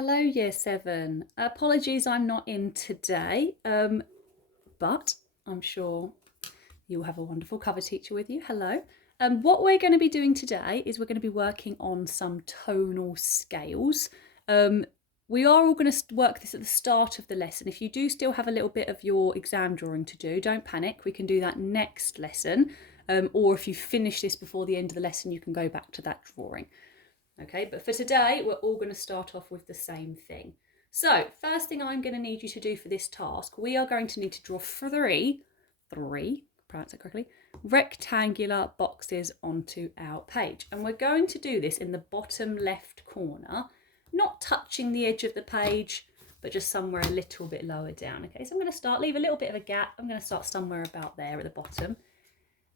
Hello, Year 7. Apologies I'm not in today, but I'm sure you'll have a wonderful cover teacher with you. Hello. What we're going to be doing today is we're going to be working on some tonal scales. We are all going to work this at the start of the lesson. If you do still have a little bit of your exam drawing to do, don't panic. We can do that next lesson. Or if you finish this before the end of the lesson, you can go back to that drawing. Okay, but for today, we're all going to start off with the same thing. So first thing I'm going to need you to do for this task, we are going to need to draw three, pronounce it correctly, rectangular boxes onto our page. And we're going to do this in the bottom left corner, not touching the edge of the page, but just somewhere a little bit lower down. Okay, so I'm going to start, leave a little bit of a gap. I'm going to start somewhere about there at the bottom.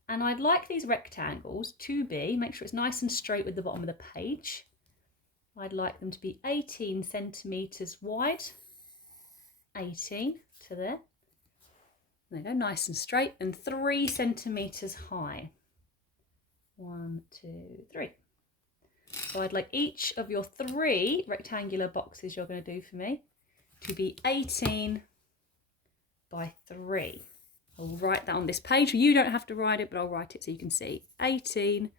And I'd like these rectangles to be, make sure it's nice and straight with the bottom of the page. I'd like them to be 18 centimetres wide, 18 to there. There you go, nice and straight, and 3 centimetres high. 1, 2, 3. So I'd like each of your 3 rectangular boxes you're going to do for me to be 18 by 3. I'll write that on this page. You don't have to write it, but I'll write it so you can see. 18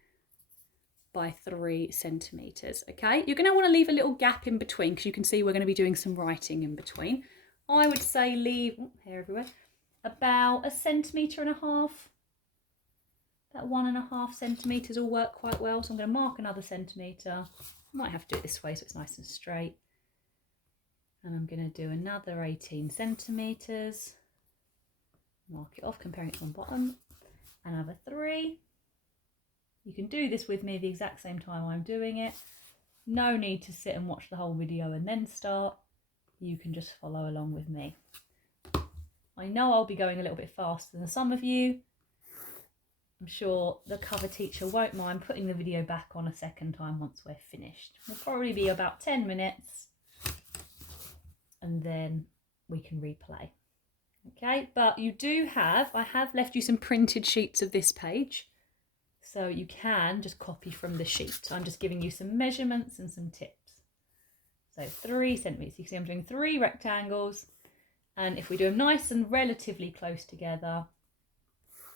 by 3 centimetres. Okay, you're going to want to leave a little gap in between because you can see we're going to be doing some writing in between. I would say leave, hair everywhere, about 1.5 centimetres. That 1.5 centimetres will work quite well. So I'm going to mark another centimetre. Might have to do it this way so it's nice and straight. And I'm going to do another 18 centimetres. Mark it off, comparing it on bottom. Another 3. You can do this with me the exact same time I'm doing it. No need to sit and watch the whole video and then start. You can just follow along with me. I know I'll be going a little bit faster than some of you. I'm sure the cover teacher won't mind putting the video back on a second time once we're finished. It'll probably be about 10 minutes and then we can replay. Okay, but you do have, I have left you some printed sheets of this page, so you can just copy from the sheet. I'm just giving you some measurements and some tips. So 3 centimetres, you can see I'm doing 3 rectangles, and if we do them nice and relatively close together,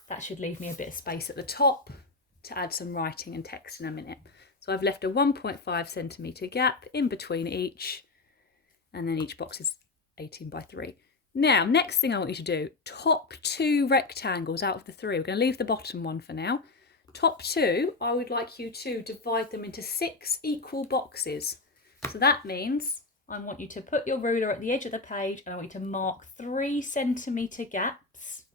that should leave me a bit of space at the top to add some writing and text in a minute. So I've left a 1.5 centimetre gap in between each, and then each box is 18 by 3. Now, next thing I want you to do, top 2 rectangles out of the 3. We're going to leave the bottom one for now. Top 2, I would like you to divide them into 6 equal boxes. So that means I want you to put your ruler at the edge of the page and I want you to mark 3 centimetre gaps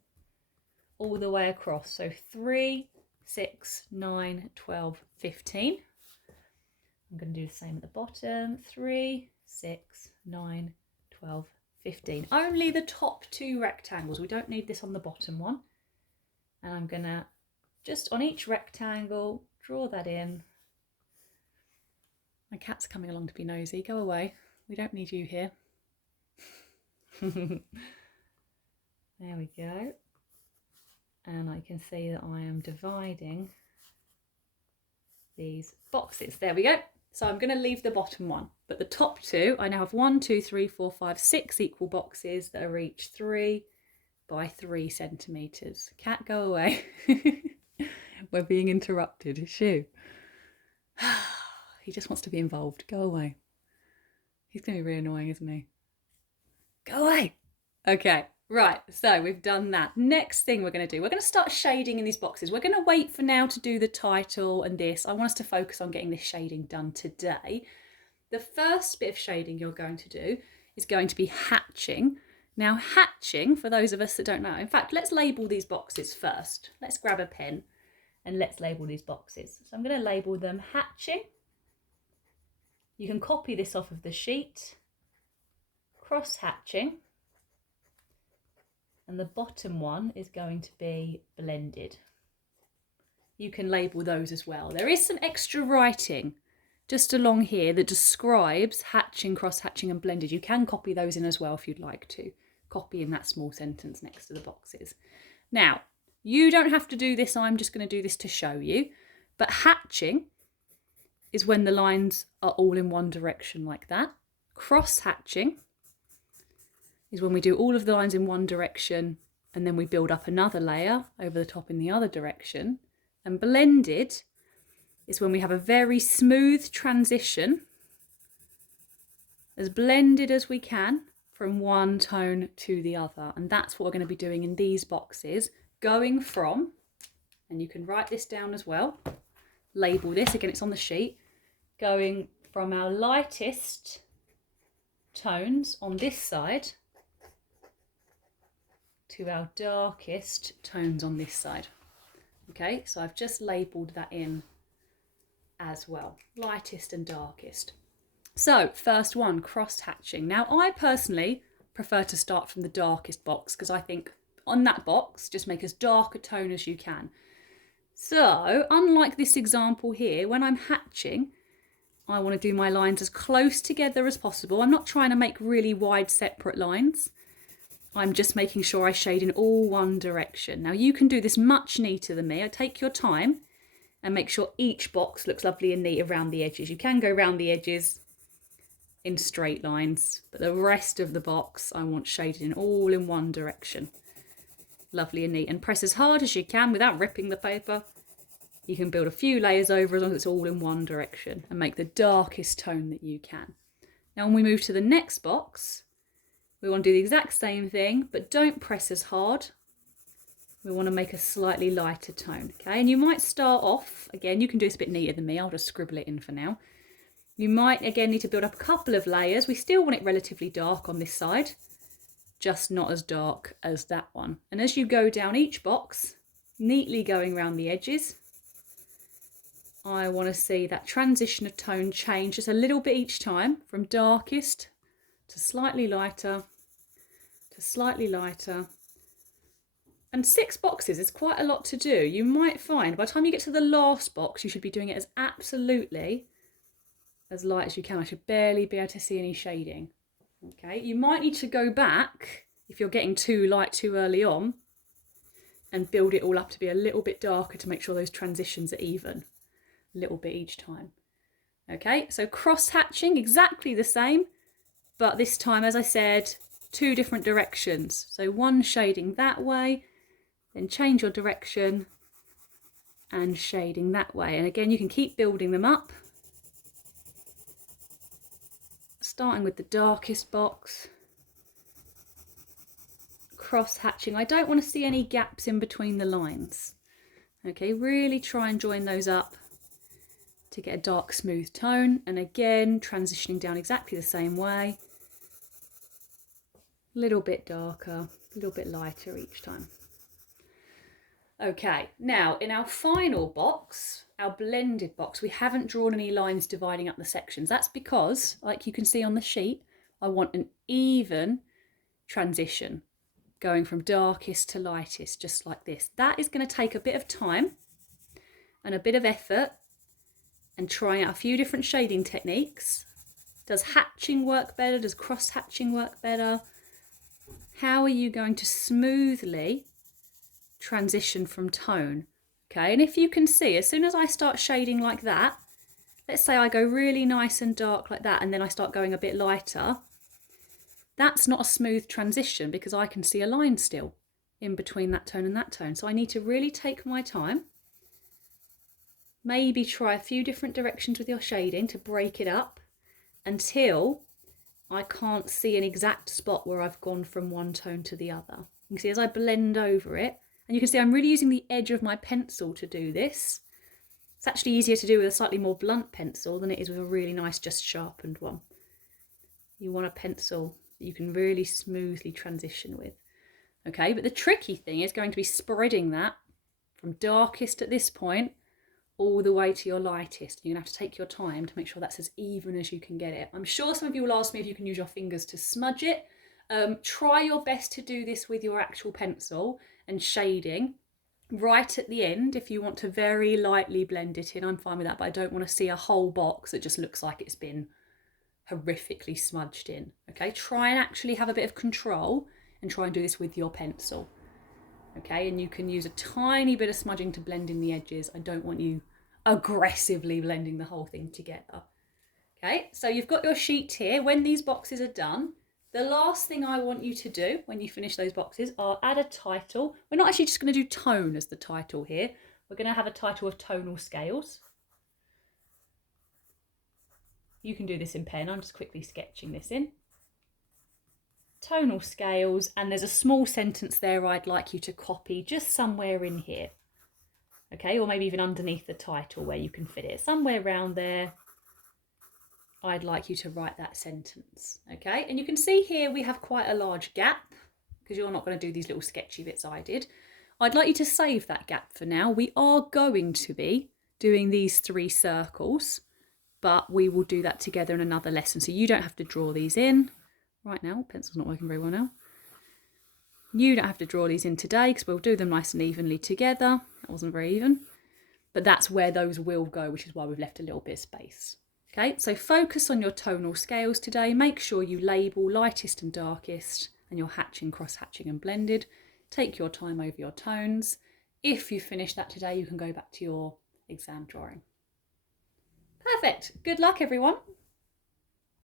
all the way across. So 3, 6, 9, 12, 15. I'm going to do the same at the bottom. 3, 6, 9, 12, 15. Only the top 2 rectangles. We don't need this on the bottom one. And I'm going to just on each rectangle draw that in. My cat's coming along to be nosy. Go away. We don't need you here. There we go. And I can see that I am dividing these boxes. There we go. So I'm going to leave the bottom one, but the top 2, I now have 1, 2, 3, 4, 5, 6 equal boxes that are each 3 by 3 centimetres. Cat, go away. We're being interrupted. Shoo. He just wants to be involved. Go away. He's going to be really annoying, isn't he? Go away. Okay, right. So we've done that. Next thing we're going to do, we're going to start shading in these boxes. We're going to wait for now to do the title and this. I want us to focus on getting this shading done today. The first bit of shading you're going to do is going to be hatching. Now, hatching, for those of us that don't know, in fact, let's label these boxes first. Let's grab a pen and let's label these boxes. So I'm going to label them hatching. You can copy this off of the sheet. Cross hatching. And the bottom one is going to be blended. You can label those as well. There is some extra writing just along here that describes hatching, cross hatching and blended. You can copy those in as well if you'd like to. Copy in that small sentence next to the boxes. Now, you don't have to do this. I'm just going to do this to show you. But hatching is when the lines are all in one direction like that. Cross hatching is when we do all of the lines in one direction and then we build up another layer over the top in the other direction. And blended is when we have a very smooth transition, as blended as we can from one tone to the other. And that's what we're going to be doing in these boxes, going from, and you can write this down as well, label this, again it's on the sheet, going from our lightest tones on this side to our darkest tones on this side. Okay, so I've just labelled that in as well, lightest and darkest. So first one, cross hatching. Now I personally prefer to start from the darkest box because I think on that box just make as dark a tone as you can. So unlike this example here, when I'm hatching, I want to do my lines as close together as possible. I'm not trying to make really wide separate lines. I'm just making sure I shade in all one direction. Now you can do this much neater than me. I take your time and make sure each box looks lovely and neat around the edges. You can go around the edges in straight lines, but the rest of the box I want shaded in all in one direction. Lovely and neat. And press as hard as you can without ripping the paper. You can build a few layers over as long as it's all in one direction and make the darkest tone that you can. Now when we move to the next box, we want to do the exact same thing, but don't press as hard. We want to make a slightly lighter tone, okay? And you might start off, again, you can do this a bit neater than me, I'll just scribble it in for now. You might, again, need to build up a couple of layers. We still want it relatively dark on this side, just not as dark as that one. And as you go down each box, neatly going around the edges, I want to see that transition of tone change just a little bit each time, from darkest to slightly lighter, to slightly lighter. And 6 boxes is quite a lot to do. You might find by the time you get to the last box, you should be doing it as absolutely as light as you can. I should barely be able to see any shading. Okay, you might need to go back if you're getting too light too early on and build it all up to be a little bit darker to make sure those transitions are even, a little bit each time. Okay, so cross hatching, exactly the same, but this time, as I said, 2 different directions. So one shading that way, then change your direction and shading that way. And again, you can keep building them up, starting with the darkest box, cross hatching. I don't want to see any gaps in between the lines. Okay, really try and join those up to get a dark, smooth tone. And again, transitioning down exactly the same way. A little bit darker, a little bit lighter each time. Okay, now in our final box, our blended box, we haven't drawn any lines dividing up the sections. That's because, like you can see on the sheet, I want an even transition going from darkest to lightest, just like this. That is going to take a bit of time and a bit of effort and trying out a few different shading techniques. Does hatching work better? Does cross hatching work better? How are you going to smoothly transition from tone? Okay, and if you can see, as soon as I start shading like that, let's say I go really nice and dark like that, and then I start going a bit lighter, that's not a smooth transition because I can see a line still in between that tone and that tone. So I need to really take my time, maybe try a few different directions with your shading to break it up until I can't see an exact spot where I've gone from one tone to the other. You can see as I blend over it, and you can see I'm really using the edge of my pencil to do this. It's actually easier to do with a slightly more blunt pencil than it is with a really nice, just sharpened one. You want a pencil that you can really smoothly transition with. Okay, but the tricky thing is going to be spreading that from darkest at this point all the way to your lightest. You're going to have to take your time to make sure that's as even as you can get it. I'm sure some of you will ask me if you can use your fingers to smudge it. Try your best to do this with your actual pencil and shading right at the end. If you want to very lightly blend it in, I'm fine with that, but I don't want to see a whole box that just looks like it's been horrifically smudged in. Okay, try and actually have a bit of control and try and do this with your pencil. Okay, and you can use a tiny bit of smudging to blend in the edges. I don't want you aggressively blending the whole thing together. Okay, so you've got your sheet here. When these boxes are done, the last thing I want you to do when you finish those boxes are add a title. We're not actually just going to do tone as the title here. We're going to have a title of tonal scales. You can do this in pen. I'm just quickly sketching this in. Tonal scales, and there's a small sentence there I'd like you to copy just somewhere in here. Okay, or maybe even underneath the title where you can fit it. Somewhere around there, I'd like you to write that sentence. Okay, and you can see here we have quite a large gap because you're not going to do these little sketchy bits I did. I'd like you to save that gap for now. We are going to be doing these 3 circles, but we will do that together in another lesson. So you don't have to draw these in right now. Pencil's not working very well now. You don't have to draw these in today because we'll do them nice and evenly together. That wasn't very even. But that's where those will go, which is why we've left a little bit of space. Okay, so focus on your tonal scales today. Make sure you label lightest and darkest and your hatching, cross-hatching and blended. Take your time over your tones. If you finish that today, you can go back to your exam drawing. Perfect. Good luck, everyone.